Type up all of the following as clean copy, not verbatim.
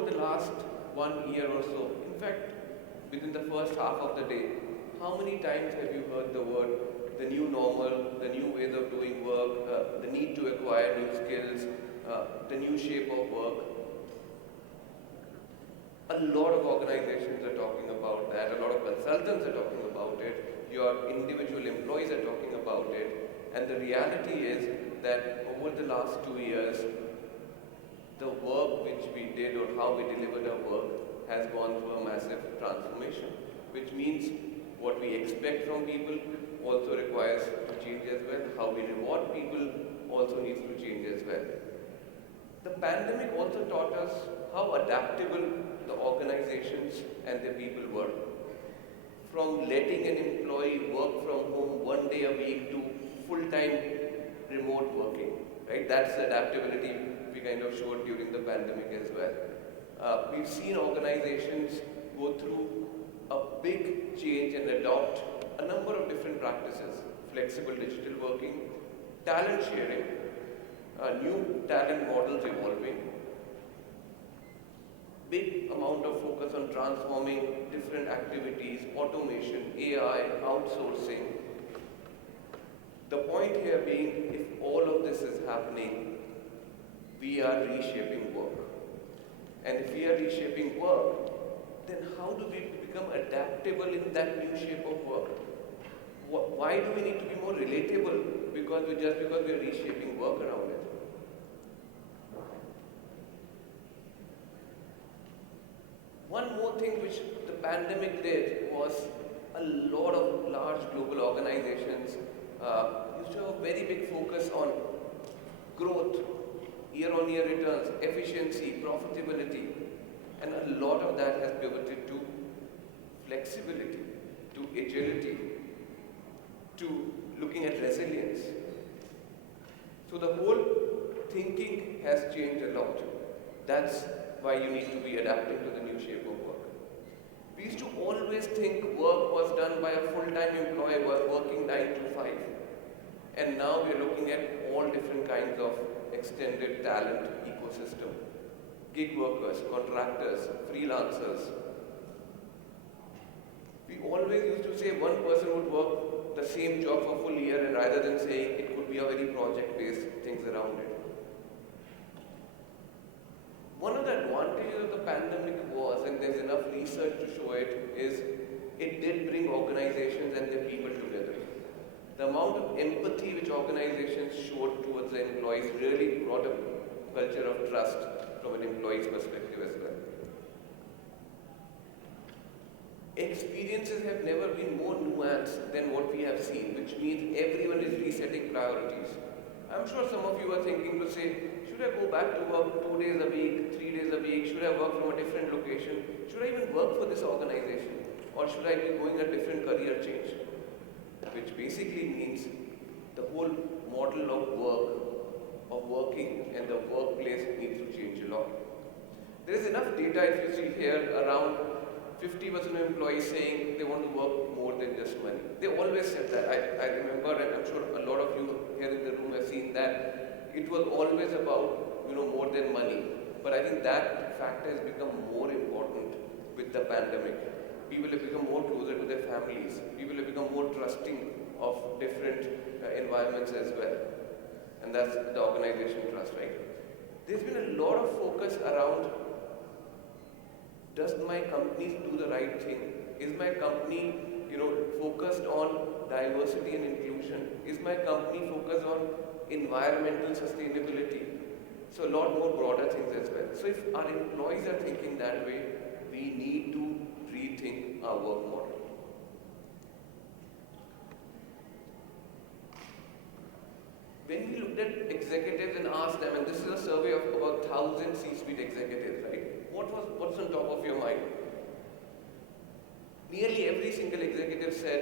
over the last 1 year or so, in fact, within the first half of the day, how many times have you heard the word the new normal, the new ways of doing work, the need to acquire new skills, the new shape of work? A lot of organizations are talking about that, a lot of consultants are talking about it, your individual employees are talking about it, and the reality is that over the last 2 years, the work which we did or how we delivered our work has gone through a massive transformation, which means what we expect from people also requires to change as well. How we reward people also needs to change as well. The pandemic also taught us how adaptable the organizations and the people were. From letting an employee work from home 1 day a week to full-time remote working, right? That's the adaptability we kind of showed during the pandemic as well. We've seen organizations go through a big change and adopt a number of different practices: flexible digital working, talent sharing, new talent models evolving, big amount of focus on transforming different activities, automation, AI, outsourcing. The point here being, if all of this is happening, we are reshaping work. And if we are reshaping work, then how do we become adaptable in that new shape of work? Why do we need to be more relatable? Because we are reshaping work around it. One more thing which the pandemic did was a lot of large global organizations used to have a very big focus on growth, year-on-year returns, efficiency, profitability, and a lot of that has pivoted to flexibility, to agility, to looking at resilience. So the whole thinking has changed a lot. That's why you need to be adapting to the new shape of work. We used to always think work was done by a full-time employee working 9 to 5. And now we're looking at all different kinds of extended talent ecosystem. Gig workers, contractors, freelancers. We always used to say one person would work the same job for a full year, and rather than saying it could be a very project-based things around it. One of the advantages of the pandemic was, and there's enough research to show it, is it did bring organizations and their people together. The amount of empathy which organizations showed towards their employees really brought a culture of trust from an employee's perspective as well. Experiences have never been more nuanced than what we have seen, which means everyone is resetting priorities. I'm sure some of you are thinking to say, should I go back to work 2 days a week, 3 days a week? Should I work from a different location? Should I even work for this organization? Or should I be going a different career change? Which basically means the whole model of work, of working and the workplace needs to change a lot. There is enough data, if you see here, around 50% of employees saying they want to work more than just money. They always said that. I remember, and I'm sure a lot of you here in the room have seen that it was always about, more than money. But I think that factor has become more important with the pandemic. People have become more closer to their families. People have become more trusting of different environments as well. And that's the organization trust, right? There's been a lot of focus around, does my company do the right thing? Is my company, focused on diversity and inclusion? Is my company focused on environmental sustainability? So a lot more broader things as well. So if our employees are thinking that way, we need to rethink our work model. When we looked at executives and asked them, and this is a survey of about 1,000 C-suite executives, right? What's on top of your mind? Nearly every single executive said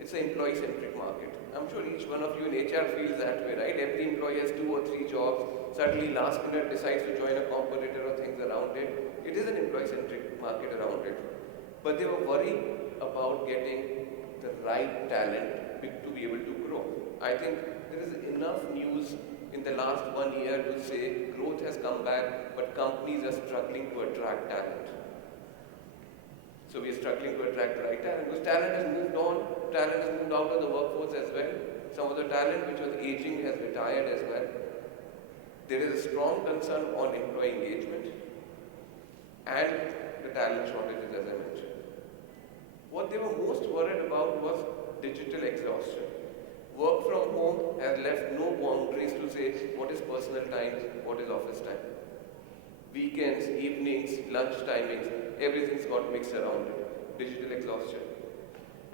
it's an employee-centric market. I'm sure each one of you in HR feels that way, right? Every employee has 2 or 3 jobs. Suddenly, last minute decides to join a competitor or things around it. It is an employee-centric market around it. But they were worried about getting the right talent to be able to grow. I think there is enough news in the last 1 year to say growth has come back, but companies are struggling to attract talent. So we are struggling to attract the right talent because talent has moved on, talent has moved out of the workforce as well. Some of the talent which was aging has retired as well. There is a strong concern on employee engagement and the talent shortages, as I mentioned. What they were most worried about was digital exhaustion. Work from home has left no boundaries to say what is personal time, what is office time. Weekends, evenings, lunch timings, everything's got mixed around it. Digital exhaustion.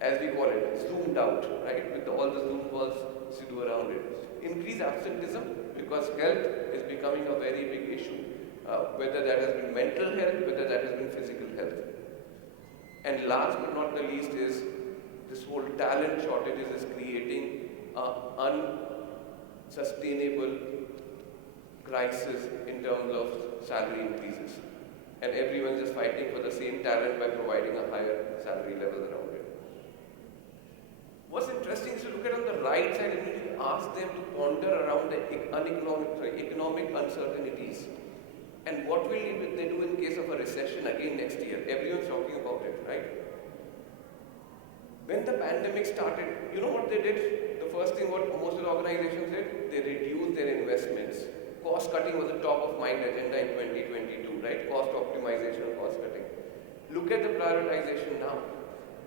As we call it, zoomed out, right? With all the Zoom calls to do around it. Increased absenteeism because health is becoming a very big issue. Whether that has been mental health, whether that has been physical health. And last but not the least is this whole talent shortages is creating unsustainable crisis in terms of salary increases. And everyone's just fighting for the same talent by providing a higher salary level around it. What's interesting is to look at on the right side and really ask them to ponder around the economic uncertainties. And what will they do in case of a recession again next year? Everyone's talking about it, right? When the pandemic started, you know what they did? The first thing what most of the organizations did, they reduced their investments. Cost cutting was a top of mind agenda in 2022, right? Cost optimization and cost cutting. Look at the prioritization now.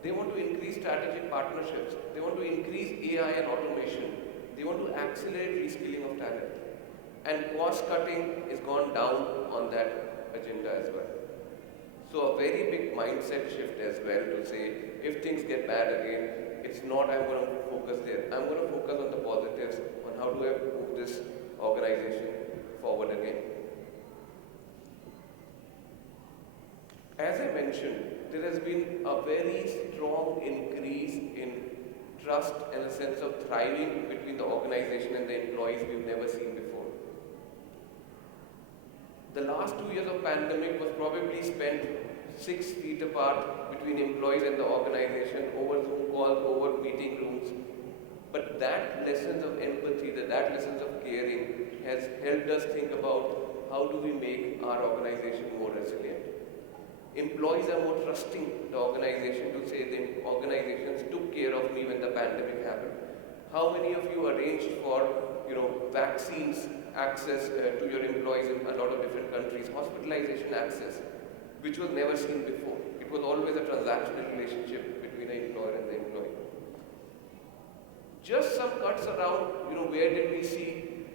They want to increase strategic partnerships. They want to increase AI and automation. They want to accelerate reskilling of talent. And cost cutting is gone down on that agenda as well. So a very big mindset shift as well to say, if things get bad again, it's not I'm going to focus there. I'm going to focus on the positives, on how do I move this organization forward again. As I mentioned, there has been a very strong increase in trust and a sense of thriving between the organization and the employees we've never seen before. The last 2 years of pandemic was probably spent 6 feet apart between employees and the organization, over Zoom calls, over meeting rooms. But that lessons of empathy, that lessons of caring has helped us think about how do we make our organization more resilient. Employees are more trusting the organization to say the organizations took care of me when the pandemic happened. How many of you arranged for vaccines access to your employees in a lot of different countries, hospitalization access, which was never seen before. It was always a transactional relationship between an employer and the employee. Just some cuts around, where did we see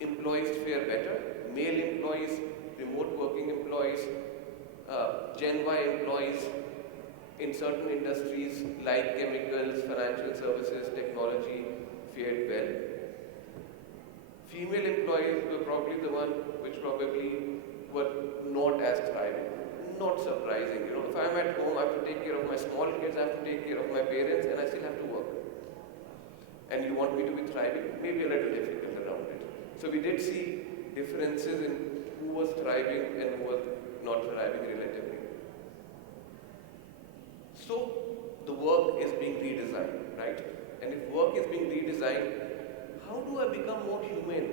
employees fare better? Male employees, remote working employees, Gen Y employees in certain industries like chemicals, financial services, technology fared well. Female employees were probably the one which probably were not as thriving. Not surprising, if I'm at home, I have to take care of my small kids, I have to take care of my parents, and I still have to work. And you want me to be thriving? Maybe a little difficult around it. So we did see differences in who was thriving and who was not thriving relatively. So the work is being redesigned, right? And if work is being redesigned, how do I become more humane?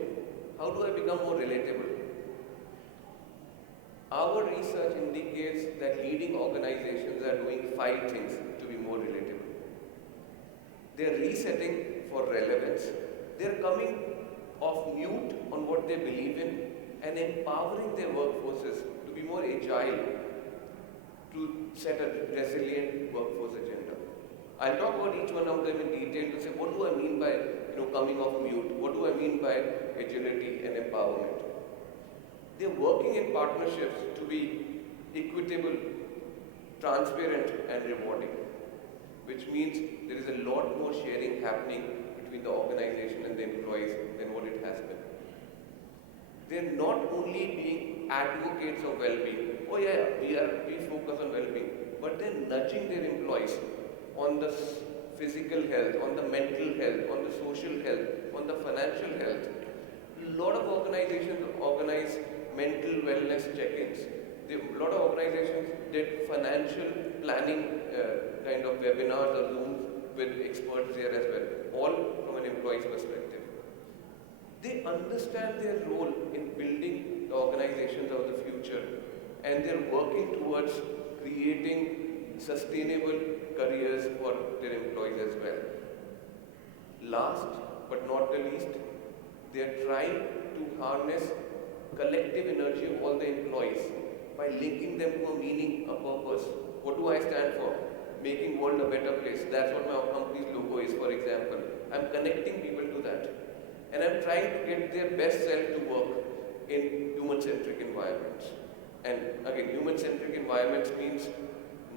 How do I become more relatable? Our research indicates that leading organizations are doing 5 things to be more relatable. They're resetting for relevance. They're coming off mute on what they believe in and empowering their workforces to be more agile, to set a resilient workforce agenda. I'll talk about each one of them in detail to say what do I mean by coming off mute? What do I mean by agility and empowerment? They're working in partnerships to be equitable, transparent and rewarding, which means there is a lot more sharing happening between the organization and the employees than what it has been. They're not only being advocates of well-being. Oh yeah, we focus on well-being, but they're nudging their employees on the physical health, on the mental health, on the social health, on the financial health. A lot of organizations organize mental wellness check-ins. A lot of organizations did financial planning kind of webinars or Zooms with experts there as well, all from an employee's perspective. They understand their role in building the organizations of the future, and they're working towards creating sustainable careers for their employees as well. Last but not the least, they are trying to harness collective energy of all the employees by linking them to a meaning, a purpose. What do I stand for? Making world a better place. That's what my company's logo is, for example. I'm connecting people to that. And I'm trying to get their best self to work in human-centric environments. And again, human-centric environments means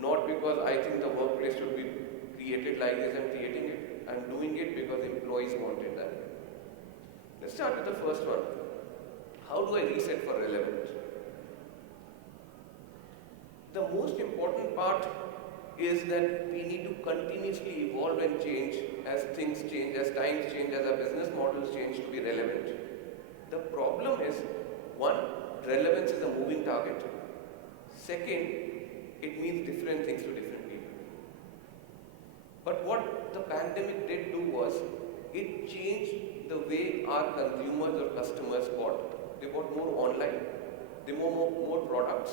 not because I think the workplace should be created like this, I'm creating it. I'm doing it because employees wanted that. Let's start with the first one. How do I reset for relevance? The most important part is that we need to continuously evolve and change as things change, as times change, as our business models change to be relevant. The problem is, one, relevance is a moving target. Second, it means different things to different people. But what the pandemic did do was, it changed the way our consumers or customers bought. They bought more online, they bought more products,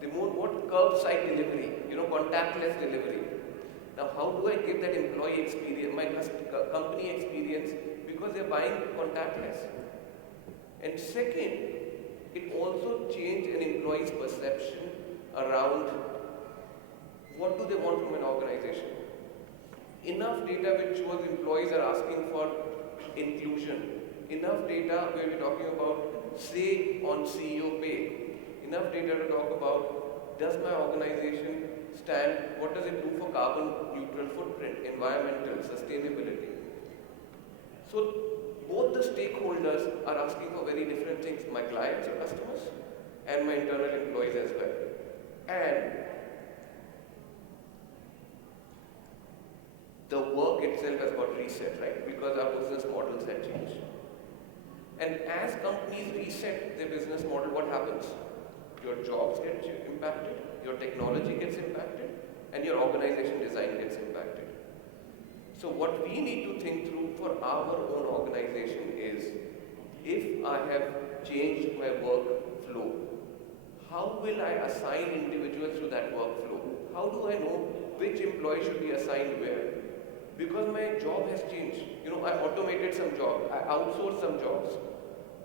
they bought curbside delivery, contactless delivery. Now, how do I give that employee experience, my company experience, because they're buying contactless? And second, it also changed an employee's perception around what do they want from an organization. Enough data which shows employees are asking for inclusion. Enough data where we're talking about say on CEO pay. Enough data to talk about, does my organization stand, what does it do for carbon neutral footprint, environmental, sustainability. So both the stakeholders are asking for very different things, my clients or customers and my internal employees as well. And the work itself has got reset, right? Because our business models have changed. And as companies reset their business model, what happens? Your jobs get impacted, your technology gets impacted, and your organization design gets impacted. So what we need to think through for our own organization is, if I have changed my workflow, how will I assign individuals to that workflow? How do I know which employee should be assigned where? Because my job has changed. I automated some jobs, I outsourced some jobs,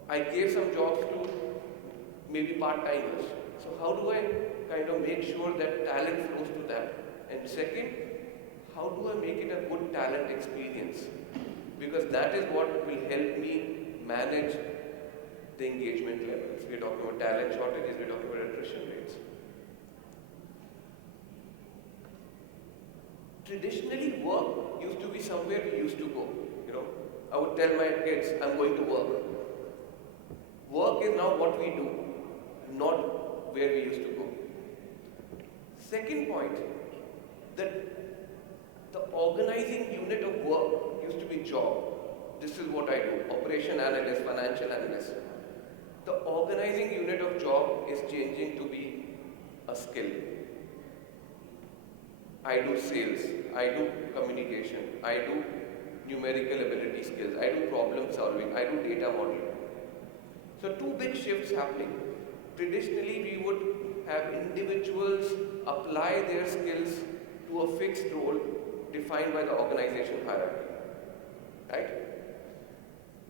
I gave some jobs to maybe part-timers. So how do I kind of make sure that talent flows to that? And second, how do I make it a good talent experience? Because that is what will help me manage the engagement levels. We're talking about talent shortages, we're talking about attrition rates. Traditionally, work used to be somewhere we used to go. I would tell my kids, I'm going to work. Work is now what we do, not where we used to go. Second point, that the organizing unit of work used to be job. This is what I do, operation analyst, financial analyst. The organizing unit of job is changing to be a skill. I do sales, I do communication, I do numerical ability skills, I do problem solving, I do data modeling. So two big shifts happening. Traditionally, we would have individuals apply their skills to a fixed role defined by the organization hierarchy, right?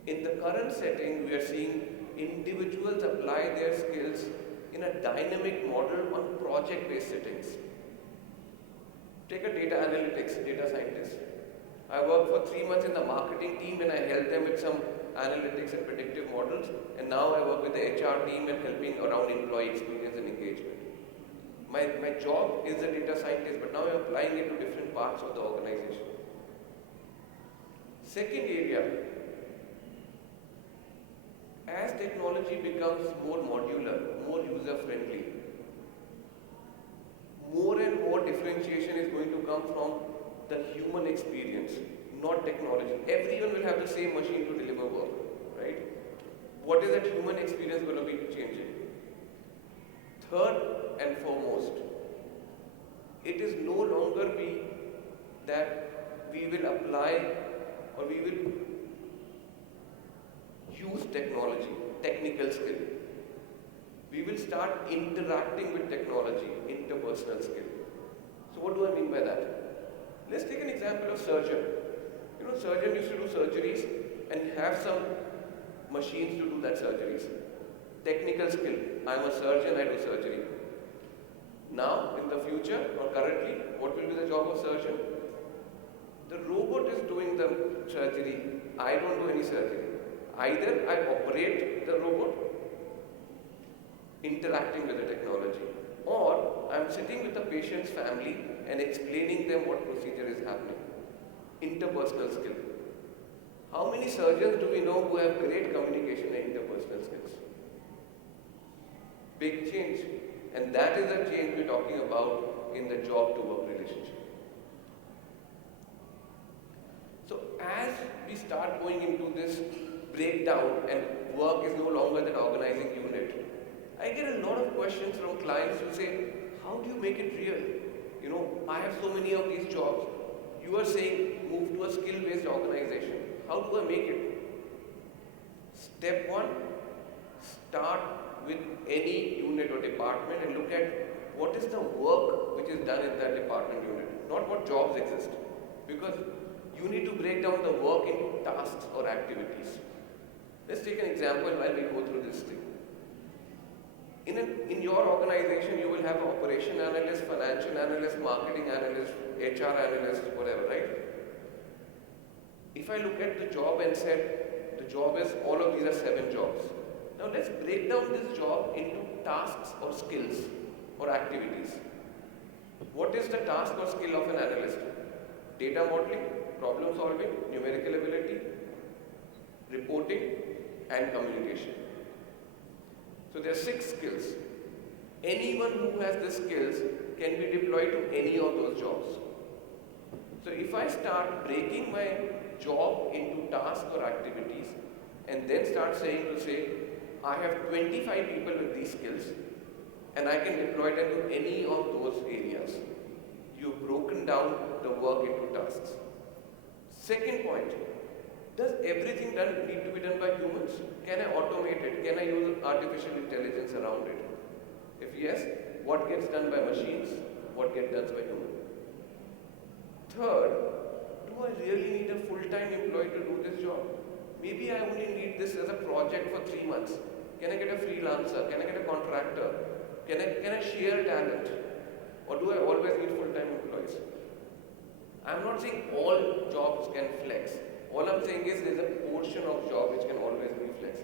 In the current setting, we are seeing individuals apply their skills in a dynamic model on project-based settings. Take a data analytics, data scientist. I worked for 3 months in the marketing team and I helped them with some analytics and predictive models, and now I work with the HR team and helping around employee experience and engagement. My job is a data scientist, but now I'm applying it to different parts of the organization. Second area, as technology becomes more modular, more user-friendly, more and more differentiation is going to come from the human experience, not technology. Everyone will have the same machine to deliver work, right? What is that human experience going to be changing? Third and foremost, it is no longer be that we will apply or we will use technology, technical skill. We will start interacting with technology, interpersonal skill. So what do I mean by that? Let's take an example of surgeon. You know, surgeon used to do surgeries and have some machines to do that surgeries. Technical skill. I'm a surgeon, I do surgery. Now, in the future or currently, what will be the job of surgeon? The robot is doing the surgery. I don't do any surgery. Either I operate the robot, interacting with the technology, or I'm sitting with the patient's family and explaining them what procedure is happening. Interpersonal skill. How many surgeons do we know who have great communication and interpersonal skills? Big change. And that is the change we're talking about in the job to work relationship. So as we start going into this breakdown and work is no longer that organizing unit, I get a lot of questions from clients who say, how do you make it real? You know, I have so many of these jobs. You are saying move to a skill-based organization. How do I make it? Step one, start with any unit or department and look at what is the work which is done in that department unit, not what jobs exist. Because you need to break down the work into tasks or activities. Let's take an example while we go through this thing. In your organization, you will have an operation analyst, financial analyst, marketing analyst, HR analyst, whatever, right? If I look at the job and said, the job is, all of these are 7 jobs. Now let's break down this job into tasks or skills or activities. What is the task or skill of an analyst? Data modeling, problem solving, numerical ability, reporting, and communication. So there are 6 skills. Anyone who has these skills can be deployed to any of those jobs. So if I start breaking my job into tasks or activities and then start saying to say, I have 25 people with these skills and I can deploy them to any of those areas. You've broken down the work into tasks. Second point, does everything need to be done by humans? Can I automate it? Can I use artificial intelligence around it? If yes, what gets done by machines? What gets done by humans? Third, do I really need a full-time employee to do this job? Maybe I only need this as a project for 3 months. Can I get a freelancer? Can I get a contractor? Can I share talent? Or do I always need full-time employees? I'm not saying all jobs can flex. All I'm saying is there's a portion of job which can always be flexed.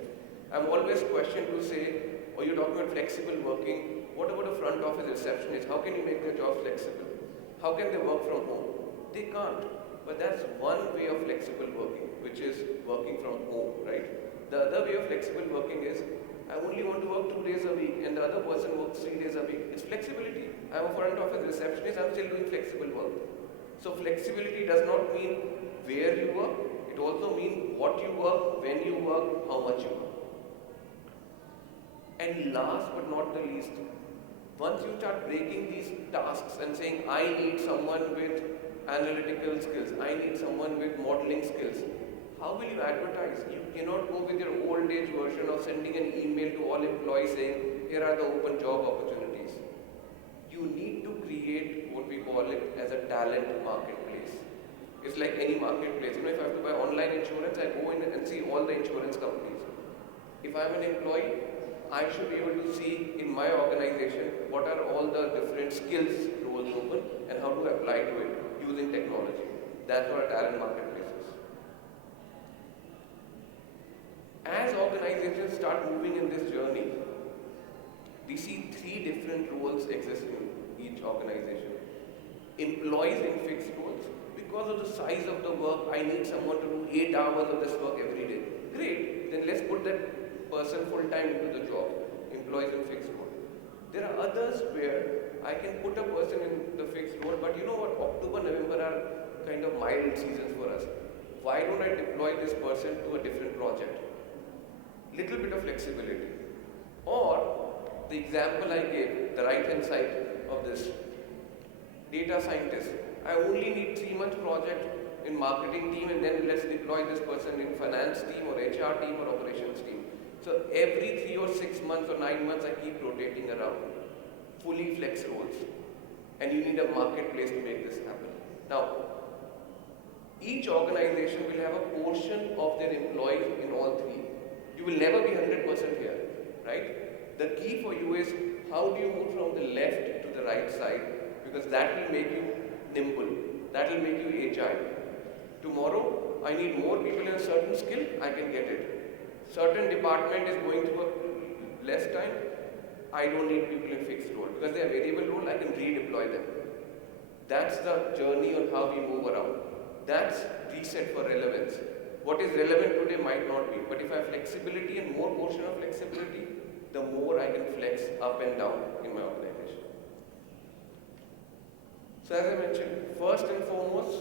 I'm always questioned to say, oh, you're talking about flexible working. What about a front office receptionist? How can you make their job flexible? How can they work from home? They can't. But that's one way of flexible working, which is working from home, right? The other way of flexible working is, I only want to work 2 days a week and the other person works 3 days a week. It's flexibility. I'm a front office receptionist, I'm still doing flexible work. So flexibility does not mean where you work, it also means what you work, when you work, how much you work. And last but not the least, once you start breaking these tasks and saying, I need someone with analytical skills, I need someone with modeling skills, how will you advertise? You cannot go with your old age version of sending an email to all employees saying, here are the open job opportunities. You need to create what we call it as a talent marketplace. It's like any marketplace. You know, if I have to buy online insurance, I go in and see all the insurance companies. If I'm an employee, I should be able to see in my organization what are all the different skills roles open and how to apply to it using technology. That's what a talent marketplace is. As organizations start moving in this journey, we see 3 different roles exist in each organization. Employees in fixed roles. Because of the size of the work, I need someone to do 8 hours of this work every day. Great, then let's put that person full-time into the job. Employees in fixed role. There are others where I can put a person in the fixed role, but you know what, October, November are kind of mild seasons for us. Why don't I deploy this person to a different project? Little bit of flexibility. Or, the example I gave, the right-hand side of this, data scientist. I only need 3-month project in marketing team, and then let's deploy this person in finance team or HR team or operations team. So every 3 or 6 months or 9 months, I keep rotating around, fully flex roles. And you need a marketplace to make this happen. Now, each organization will have a portion of their employees in all three. You will never be 100% here, right? The key for you is how do you move from the left to the right side, because that will make you nimble, that will make you agile. Tomorrow, I need more people in a certain skill, I can get it. Certain department is going through a less time, I don't need people in fixed role. Because they are variable role, I can redeploy them. That's the journey on how we move around. That's reset for relevance. What is relevant today might not be, but if I have flexibility and more portion of flexibility, the more I can flex up and down in my organization. So as I mentioned, first and foremost,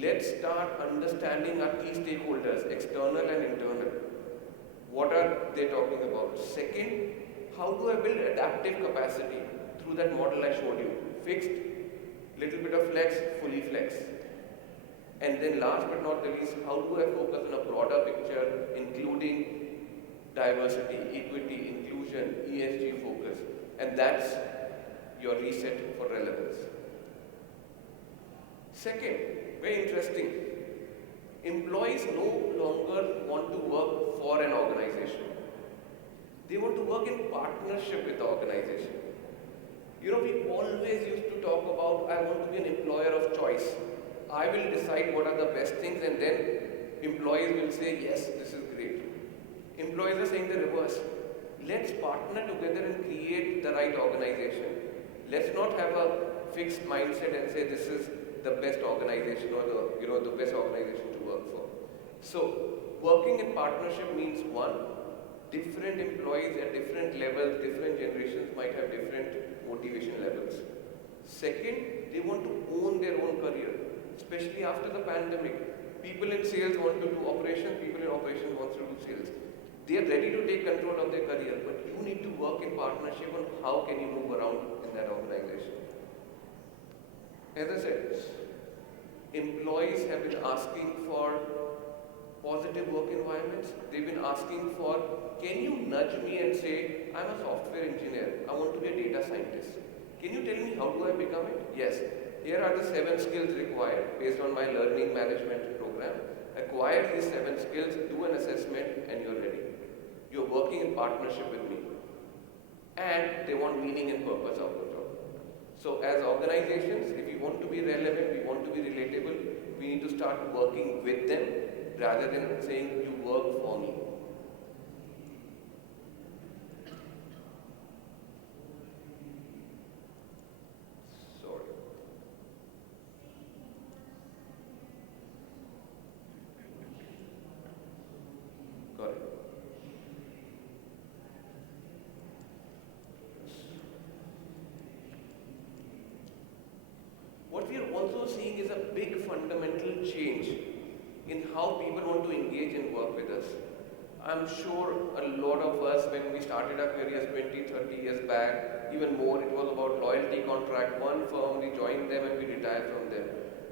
let's start understanding our key stakeholders, external and internal. What are they talking about? Second, how do I build adaptive capacity through that model I showed you? Fixed, little bit of flex, fully flex. And then last but not the least, how do I focus on a broader picture, including diversity, equity, inclusion, ESG focus. And that's your reset for relevance. Second, very interesting, employees no longer want to work for an organization. They want to work in partnership with the organization. You know, we always used to talk about, I want to be an employer of choice. I will decide what are the best things, and then employees will say, yes, this is great. Employees are saying the reverse. Let's partner together and create the right organization. Let's not have a fixed mindset and say this is the best organization or the best organization to work for. So working in partnership means one, different employees at different levels, different generations might have different motivation levels. Second, they want to own their own career, especially after the pandemic. People in sales want to do operations, people in operations want to do sales. They are ready to take control of their career, but you need to work in partnership on how can you move around in that organization. As I said, employees have been asking for positive work environments. They've been asking for, can you nudge me and say, I'm a software engineer, I want to be a data scientist. Can you tell me how do I become it? Yes. Here are the 7 skills required based on my learning management program. Acquire these 7 skills, do an assessment, and you're ready. You're working in partnership with me. And they want meaning and purpose out of the job. So as organizations, if we want to be relevant, we want to be relatable, we need to start working with them rather than saying you work for me. Sorry. Got it. What we are also seeing is a big fundamental change in how people want to engage and work with us. I'm sure a lot of us, when we started our careers 20, 30 years back, even more, it was about loyalty contract. One firm, we joined them and we retired from them.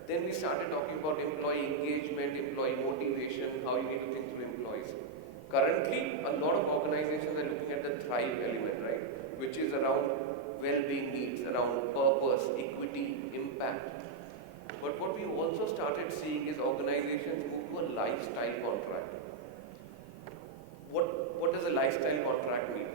Then we started talking about employee engagement, employee motivation, how you need to think through employees. Currently, a lot of organizations are looking at the thrive element, right? Which is around well-being needs, around purpose, equity, impact. But what we also started seeing is organizations move to a lifestyle contract. What does a lifestyle contract mean?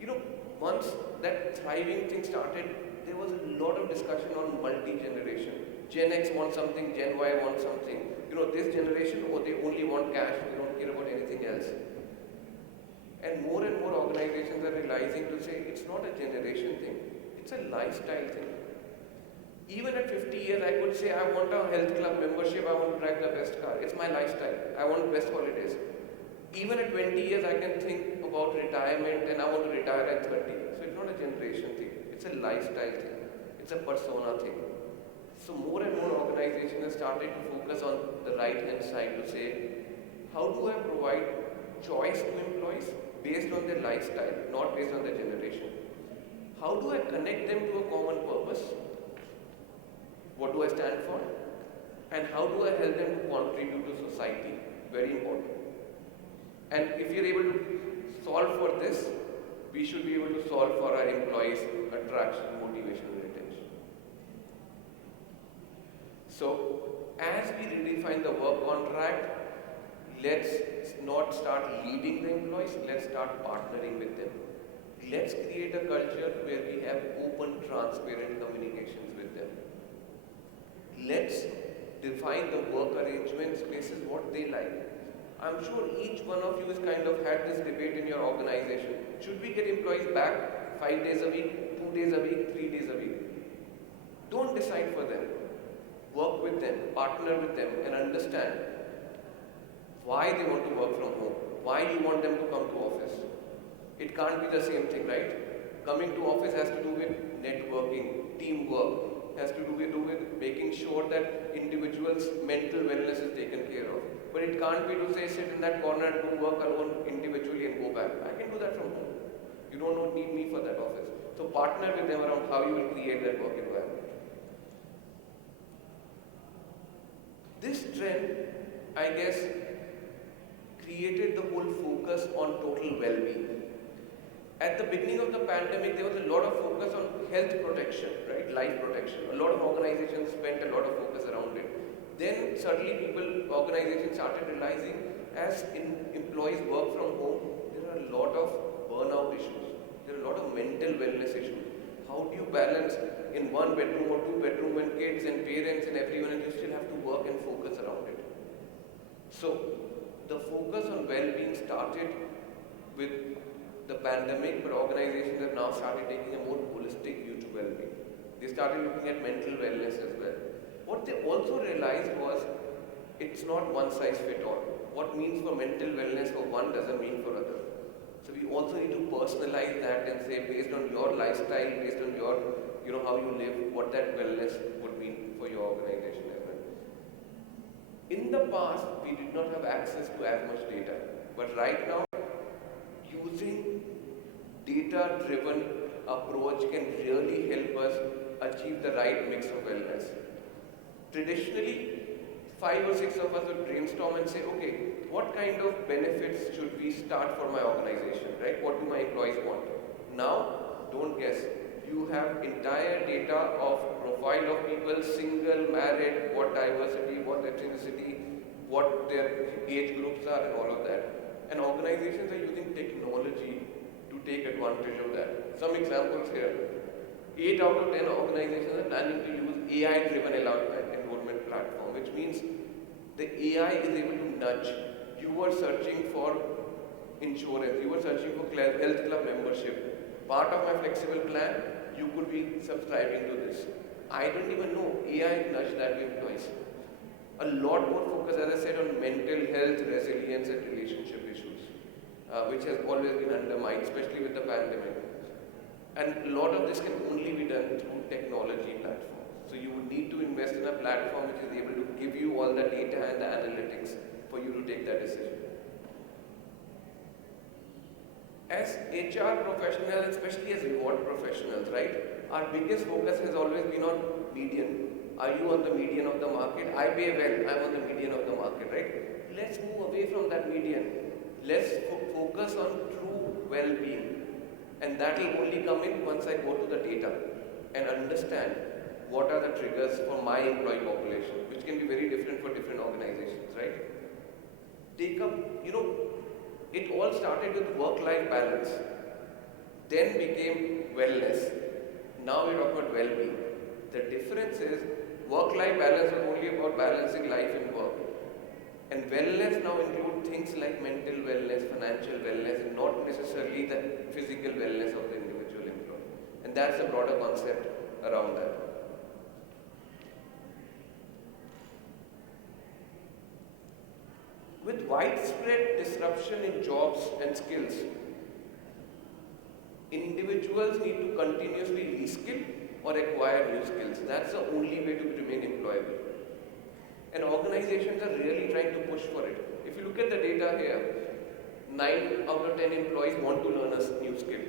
You know, once that thriving thing started, there was a lot of discussion on multi-generation. Gen X wants something, Gen Y wants something. You know, this generation, they only want cash, they don't care about anything else. And more organizations are realizing to say, it's not a generation thing, it's a lifestyle thing. Even at 50 years, I could say, I want a health club membership, I want to drive the best car. It's my lifestyle. I want best holidays. Even at 20 years, I can think about retirement and I want to retire at 30. So it's not a generation thing. It's a lifestyle thing. It's a persona thing. So more and more organizations have started to focus on the right-hand side to say, how do I provide choice to employees based on their lifestyle, not based on their generation? How do I connect them to a common purpose? What do I stand for? And how do I help them to contribute to society? Very important. And if you're able to solve for this, we should be able to solve for our employees' attraction, motivation, and retention. So, as we redefine the work contract, let's not start leading the employees, let's start partnering with them. Let's create a culture where we have open, transparent communications with them. Let's define the work arrangements basis what they like. I'm sure each one of you has kind of had this debate in your organization. Should we get employees back 5 days a week, 2 days a week, 3 days a week? Don't decide for them. Work with them, partner with them, and understand why they want to work from home, why you want them to come to office. It can't be the same thing, right? Coming to office has to do with networking, teamwork, has to do with making sure that individuals' mental wellness is taken care of. But it can't be to say sit in that corner and do work alone individually and go back. I can do that from home. You don't need me for that office. So partner with them around how you will create that work environment. This trend, I guess, created the whole focus on total well-being. At the beginning of the pandemic, there was a lot of focus on health protection, right? Life protection. A lot of organizations spent a lot of focus around it. Then suddenly organizations started realizing as employees work from home, there are a lot of burnout issues. There are a lot of mental wellness issues. How do you balance in 1 bedroom or 2 bedroom when kids and parents and everyone and you still have to work and focus around it? So the focus on well-being started with the pandemic, but organizations have now started taking a more holistic view to well-being. They started looking at mental wellness as well. What they also realized was it's not one size fit all. What means for mental wellness for one doesn't mean for other. So we also need to personalize that and say based on your lifestyle, based on your, how you live, what that wellness would mean for your organization as well. In the past, we did not have access to as much data, but right now, using data-driven approach can really help us achieve the right mix of wellness. Traditionally, 5 or 6 of us would brainstorm and say, okay, what kind of benefits should we start for my organization, right? What do my employees want? Now, don't guess. You have entire data of profile of people, single, married, what diversity, what ethnicity, what their age groups are and all of that. And organizations are using technology to take advantage of that. Some examples here. 8 out of 10 organizations are planning to use AI-driven enrollment platform, which means the AI is able to nudge. You were searching for insurance, you were searching for health club membership. Part of my flexible plan, you could be subscribing to this. I didn't even know AI nudged that with employees. A lot more focus, as I said, on mental health, resilience, and relationship issues, which has always been undermined, especially with the pandemic. And a lot of this can only be done through technology platforms. So you would need to invest in a platform which is able to give you all the data and the analytics for you to take that decision. As HR professionals, especially as reward professionals, right, our biggest focus has always been on median. Are you on the median of the market? I pay well, I'm on the median of the market, right? Let's move away from that median. Let's focus on true well-being. And that will only come in once I go to the data and understand what are the triggers for my employee population, which can be very different for different organizations, right? Take up, it all started with work-life balance, then became wellness. Now we're talking about well-being. The difference is work-life balance was only about balancing life and work. And wellness now includes things like mental wellness, financial wellness, and not necessarily the physical wellness of the individual employee. And that's a broader concept around that. With widespread disruption in jobs and skills, individuals need to continuously reskill or acquire new skills. That's the only way to remain employable. And organizations are really trying to push for it. If you look at the data here, 9 out of 10 employees want to learn a new skill.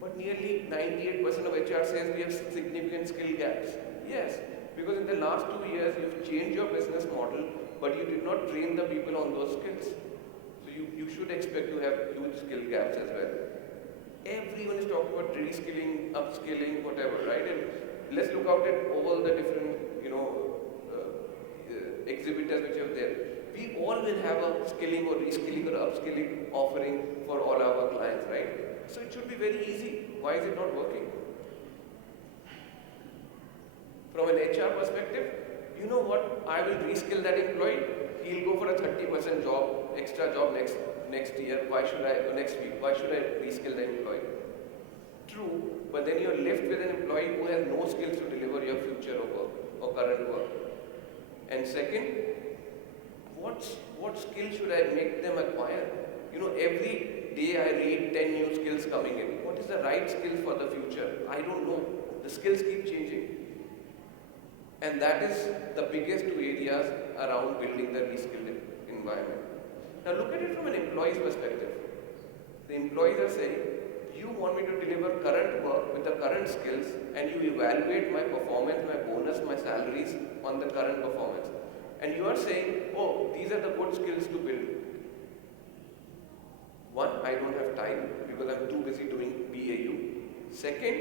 But nearly 98% of HR says we have significant skill gaps. Yes, Because in the last 2 years, you've changed your business model, but you did not train the people on those skills. So you should expect to have huge skill gaps as well. Everyone is talking about reskilling, upskilling, whatever, right? And let's look out at all the different, exhibitors which are there. We all will have a skilling or reskilling or upskilling offering for all our clients, right? So it should be very easy. Why is it not working? From an HR perspective, you know what? I will reskill that employee. He'll go for a 30% job, extra job next year. Next week? Why should I reskill the employee? True, but then you're left with an employee who has no skills to deliver your future work or current work. And second, what skill should I make them acquire? Every day I read 10 new skills coming in. What is the right skill for the future? I don't know. The skills keep changing. And that is the biggest two areas around building the reskilled environment. Now look at it from an employee's perspective. The employees are saying, you want me to deliver current work with the current skills, and you evaluate my performance, my bonus, my salaries on the current performance. And you are saying, oh, these are the good skills to build. One, I don't have time because I'm too busy doing BAU. Second,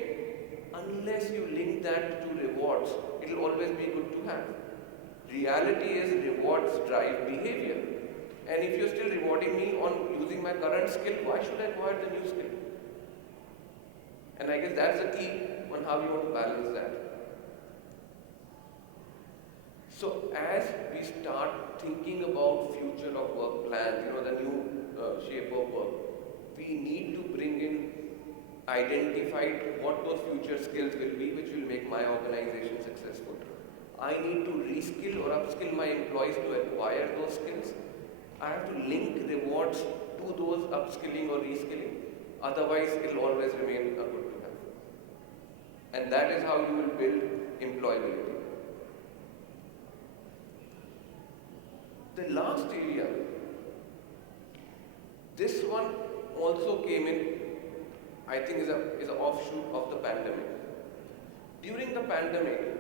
unless you link that to rewards, it will always be good to have. Reality is rewards drive behavior. And if you're still rewarding me on using my current skill, why should I acquire the new skill? And I guess that's the key on how you want to balance that. So as we start thinking about future of work plans, the new shape of work, we need to bring in identified what those future skills will be, which will make my organization successful. I need to reskill or upskill my employees to acquire those skills. I have to link rewards to those upskilling or reskilling. Otherwise, it will always remain a good to have. And that is how you will build employability. The last area, this one also came in, I think is an offshoot of the pandemic. During the pandemic,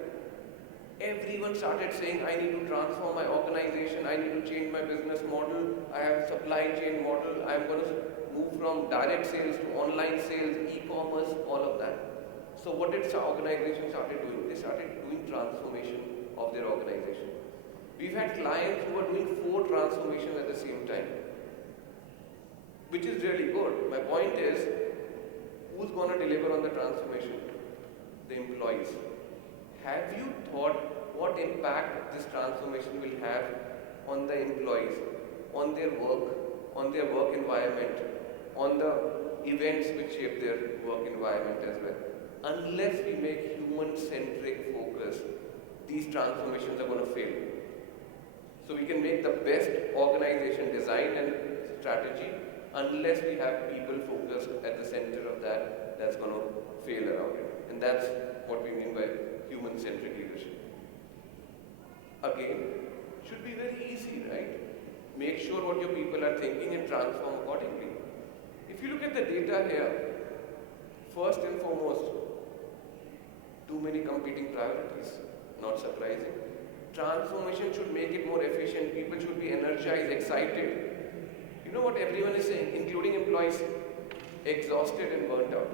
everyone started saying, I need to transform my organization, I need to change my business model, I have supply chain model, I'm going to move from direct sales to online sales, e-commerce, all of that. So what did the organization started doing? They started doing transformation of their organization. We've had clients who are doing 4 transformations at the same time, which is really good. My point is, who's going to deliver on the transformation? The employees. Have you thought what impact this transformation will have on the employees, on their work environment, on the events which shape their work environment as well? Unless we make human-centric focus, these transformations are going to fail. So we can make the best organization design and strategy. Unless we have people focused at the center of that, that's going to fail around it. And that's what we mean by human-centric leadership. Again, should be very easy, right? Make sure what your people are thinking and transform accordingly. If you look at the data here, first and foremost, too many competing priorities, not surprising. Transformation should make it more efficient. People should be energized, excited. You know what everyone is saying, including employees, exhausted and burnt out.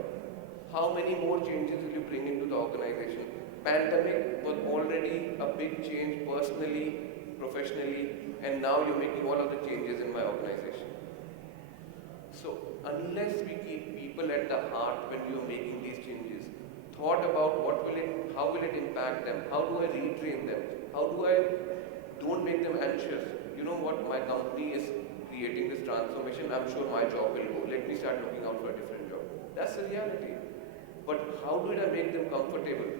How many more changes will you bring into the organization? Pandemic was already a big change personally, professionally, and now you're making all of the changes in my organization. So unless we keep people at the heart when you're making these changes, thought about how will it impact them? How do I retrain them? How do I don't make them anxious? You know what, my company is creating this transformation, I'm sure my job will go. Let me start looking out for a different job. That's the reality. But how did I make them comfortable?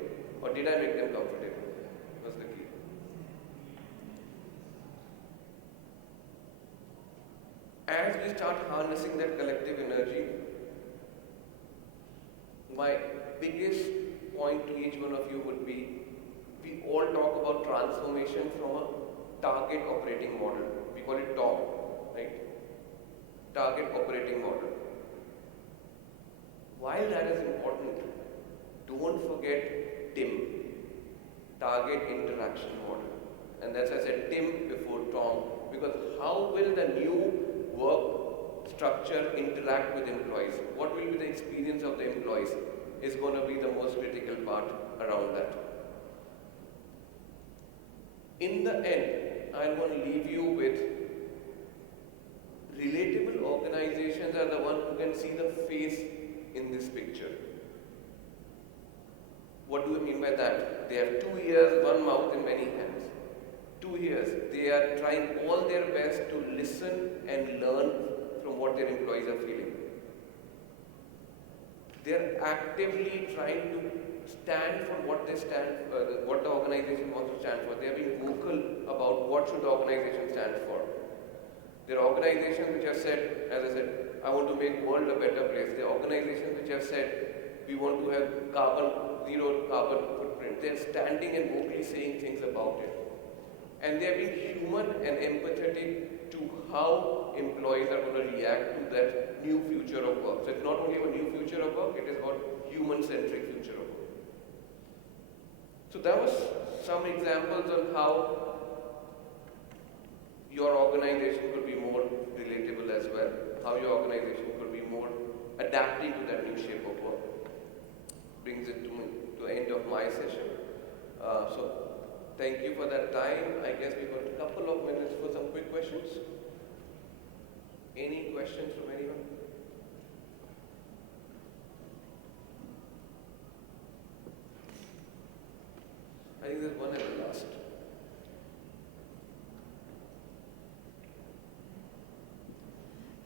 Or did I make them comfortable? That's the key. As we start harnessing that collective energy, my biggest point to each one of you would be, we all talk about transformation from a target operating model. We call it TOM, right? Target operating model. While that is important, don't forget TIM, target interaction model. And that's, I said, Tim before Tom, because how will the new work structure interact with employees? What will be the experience of the employees is going to be the most critical part around that. In the end, I want to leave you with relatable organizations are the one who can see the face in this picture. What do I mean by that? They have 2 ears, one mouth and many hands. 2 years. They are trying all their best to listen and learn from what their employees are feeling. They are actively trying to stand for what they stand for, what the organization wants to stand for. They are being vocal about what should the organization stand for. There are organizations which have said, as I said, I want to make world a better place. There are organizations which have said, we want to have zero carbon footprint. They are standing and vocally saying things about it. And they are being human and empathetic to how employees are going to react to that new future of work. So it's not only about new future of work, it is about human-centric future of work. So that was some examples on how your organization could be more relatable as well, how your organization could be more adapting to that new shape of work. Brings it to the end of my session. So thank you for that time. I guess we've got a couple of minutes for some quick questions. Any questions from anyone? I think there's one at the last.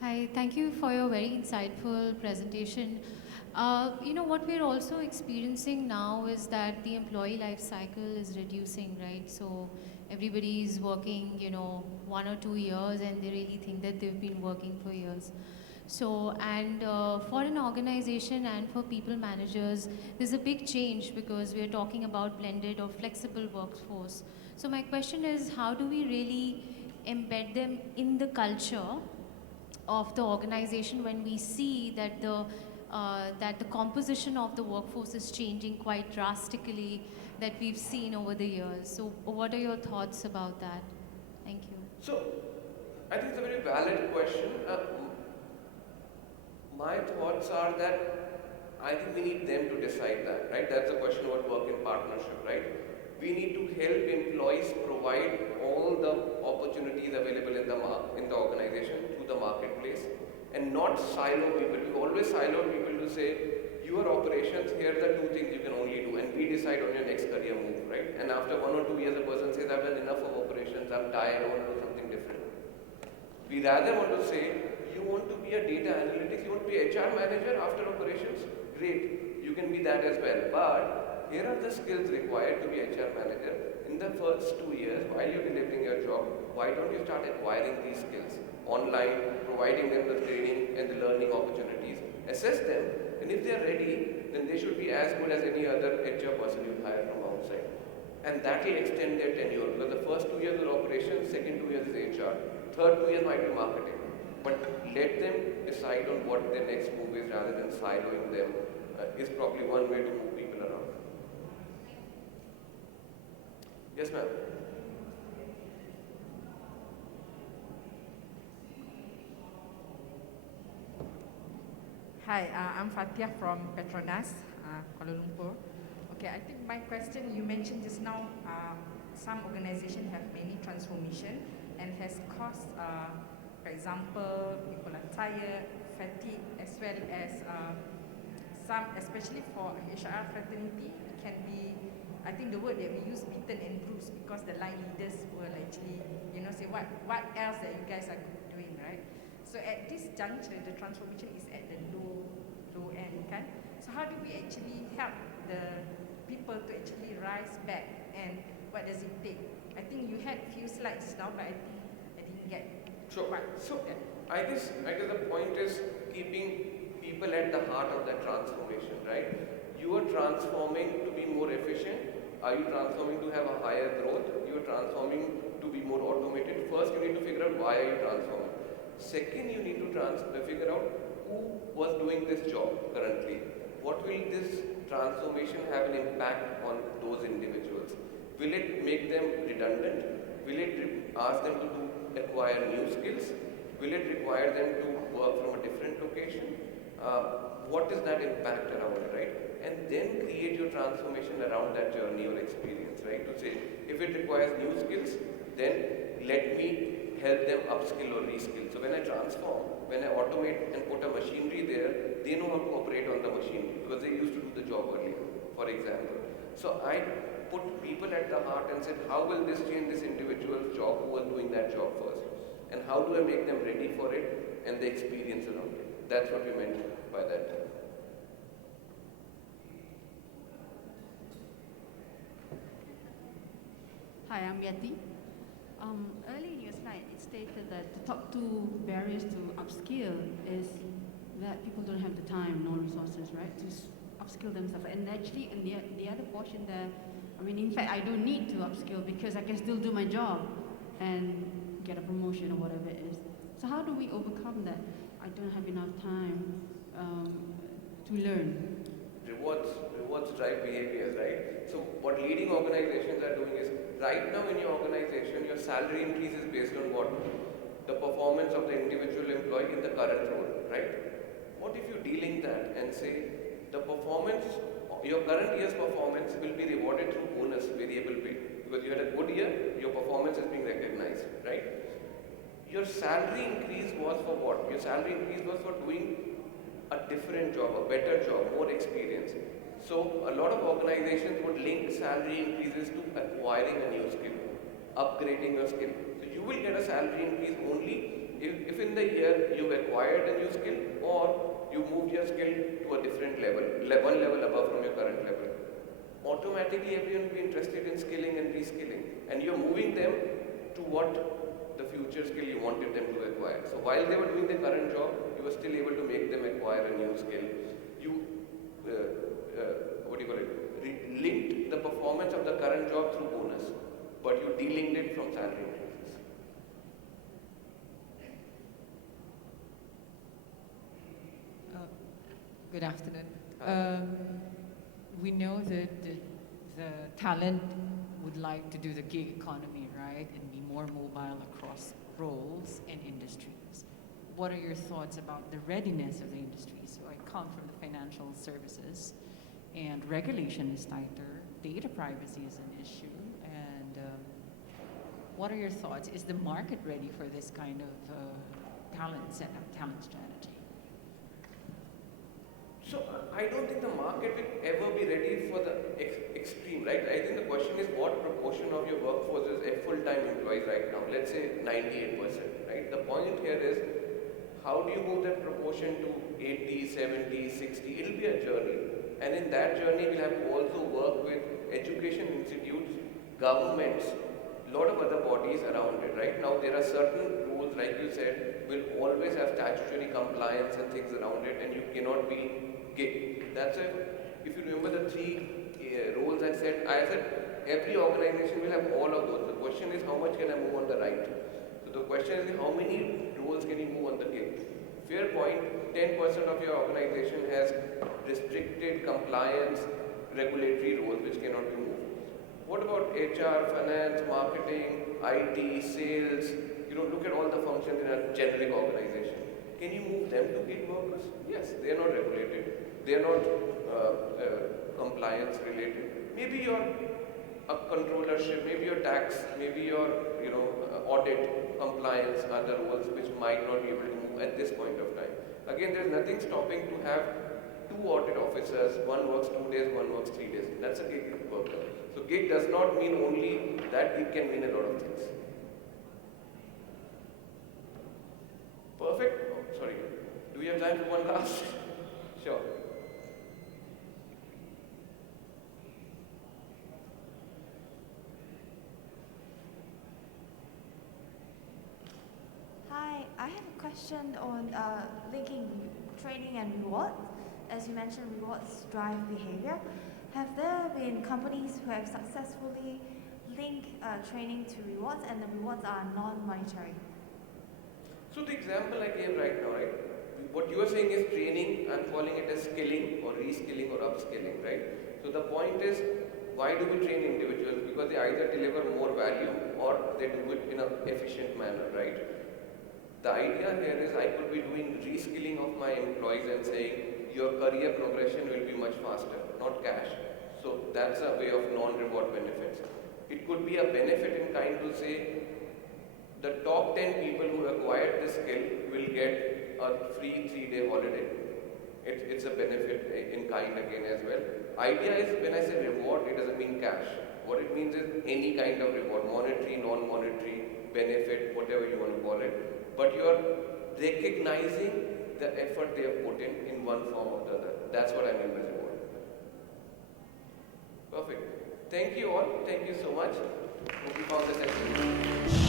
Hi, thank you for your very insightful presentation. What we're also experiencing now is that the employee life cycle is reducing, right? So everybody is working, 1 or 2 years, and they really think that they've been working for years. So, and for an organization and for people managers, there's a big change because we're talking about blended or flexible workforce. So my question is, how do we really embed them in the culture of the organization when we see that the composition of the workforce is changing quite drastically that we've seen over the years? So what are your thoughts about that? Thank you. So I think it's a very valid question. My thoughts are that I think we need them to decide that, right? That's a question about work in partnership, right? We need to help employees provide all the opportunities available in the organization through the marketplace and not silo people. We've always siloed people to say, your operations, here are the 2 things you can only do, and we decide on your next career move, right? And after 1 or 2 years, a person says, I've done enough of operations, I'm tired, I want to do something different. We rather want to say, you want to be a data analytics, you want to be HR manager after operations? Great, you can be that as well. But here are the skills required to be HR manager. In the first 2 years, while you're delivering your job, why don't you start acquiring these skills online, providing them the training and the learning opportunities, assess them, and if they're ready, then they should be as good as any other HR person you hire from outside. And that will extend their tenure, because the first 2 years is operations, second 2 years is HR, third 2 years might be marketing. But let them decide on what their next move is rather than siloing them is probably one way to move people around. Yes, ma'am. Hi, I'm Fatia from Petronas, Kuala Lumpur. Okay, I think my question, you mentioned just now, some organizations have many transformation and has caused, for example, people are tired, fatigue, as well as some, especially for HR fraternity, can be, I think the word that we use, beaten and bruised, because the line leaders will actually, say what else that you guys are doing, right? So at this juncture, the transformation is at the low end, kan? So how do we actually help the people to actually rise back, and what does it take? I think you had few slides now, but I think I didn't get. Sure. So I guess the point is keeping people at the heart of that transformation, right? You are transforming to be more efficient. Are you transforming to have a higher growth? You are transforming to be more automated. First, you need to figure out why are you transforming. Second, you need to figure out who was doing this job currently. What will this transformation have an impact on those individuals? Will it make them redundant? Will it ask them to acquire new skills? Will it require them to work from a different location? What is that impact around it, right? And then create your transformation around that journey or experience, right? To say, if it requires new skills, then let me help them upskill or reskill. So when I transform, when I automate and put a machinery there, they know how to operate on the machine because they used to do the job earlier, for example. So I put people at the heart and said, how will this change this individual's job who was doing that job first? And how do I make them ready for it and the experience around it? That's what we meant by that. Hi, I'm Yeti. Early in your slide, it stated that the top two barriers to upskill is that people don't have the time nor resources, right, to upskill themselves. And actually, in the other portion there, I mean, in fact, I don't need to upskill because I can still do my job and get a promotion or whatever it is. So how do we overcome that? I don't have enough time to learn. Rewards drive behaviors, right? So what leading organizations are doing is, right now in your organization, your salary increase is based on what? The performance of the individual employee in the current role, right? What if you delink that and say, the performance, your current year's performance will be rewarded through bonus variable pay. Because you had a good year, your performance is being recognized, right? Your salary increase was for what? Your salary increase was for doing a different job, a better job, more experience. So a lot of organizations would link salary increases to acquiring a new skill, upgrading your skill. So you will get a salary increase only if in the year you've acquired a new skill or you moved your skill to a different level, one level above from your current level. Automatically everyone will be interested in skilling and reskilling, and you're moving them to what the future skill you wanted them to acquire. So while they were doing their current job, you were still able to make them acquire a new skill. You, linked the performance of the current job through bonus, but you delinked it from salary increases. Good afternoon. We know that the talent would like to do the gig economy, right, and be more mobile across roles and industries. What are your thoughts about the readiness of the industry? So I come from the financial services, and regulation is tighter, data privacy is an issue, and what are your thoughts? Is the market ready for this kind of talent setup, talent strategy? So I don't think the market will ever be ready for the extreme, right? I think the question is what proportion of your workforce is a full-time employees right now? Let's say 98%, right? The point here is how do you move that proportion to 80, 70, 60? It'll be a journey. And in that journey, we'll have to also work with education institutes, governments, a lot of other bodies around it, right? Now there are certain rules, like you said, will always have statutory compliance and things around it, and you cannot be gig. That's why, if you remember the three roles I said every organization will have all of those. The question is how much can I move on the right? So the question is how many roles can you move on the gig? Fair point, 10% of your organization has restricted compliance, regulatory roles which cannot be moved. What about HR, finance, marketing, IT, sales? Look at all the functions in a generic organization. Can you move them to gig workers? Yes, they are not regulated. They are not compliance related. Maybe your controllership, maybe your tax, maybe your audit, compliance are the roles which might not be able to move at this point of time. Again, there is nothing stopping to have 2 audit officers, one works 2 days, one works 3 days. That's a gig worker. So gig does not mean only that, gig can mean a lot of things. Perfect? Oh, sorry. Do we have time for one last? Sure. Hi, I have a question on linking training and rewards. As you mentioned, rewards drive behavior. Have there been companies who have successfully linked training to rewards and the rewards are non-monetary? So the example I gave right now, right? What you are saying is training, I'm calling it as skilling or reskilling or upskilling, right? So the point is, why do we train individuals? Because they either deliver more value or they do it in an efficient manner, right? The idea here is I could be doing reskilling of my employees and saying your career progression will be much faster, not cash. So that's a way of non-reward benefits. It could be a benefit in kind to say the top 10 people who acquired this skill will get a free 3-day holiday. It's a benefit in kind again as well. Idea is when I say reward, it doesn't mean cash. What it means is any kind of reward, monetary, non-monetary, benefit, whatever you want to call it. But you're recognizing the effort they have put in one form or the other. That's what I mean by reward. Perfect. Thank you all. Thank you so much. Hope you found this excellent.